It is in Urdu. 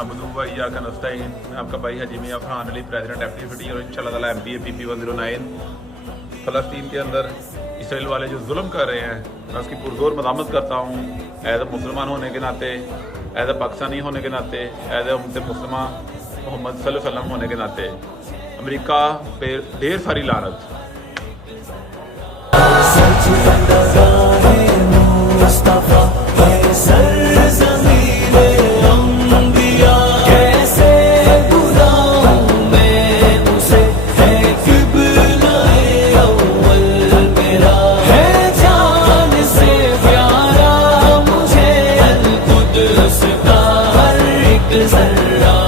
نعبدو و ایاک نستعین. میں آپ کا بھائی حجی میاں فرحان علی، پریزیڈنٹ FT اور انشاءاللہ تعالی MPA PP 109. فلسطین کے اندر اسرائیل والے جو ظلم کر رہے ہیں، میں اس کی پرزور مذمت کرتا ہوں ایز اے مسلمان ہونے کے ناطے، ایز اے پاکستانی ہونے کے ناطے، ایز اے امت مسلمہ محمد صلی اللہ علیہ وسلم ہونے کے ناطے. امریکہ پہ ڈھیر ساری لعنت. ذرا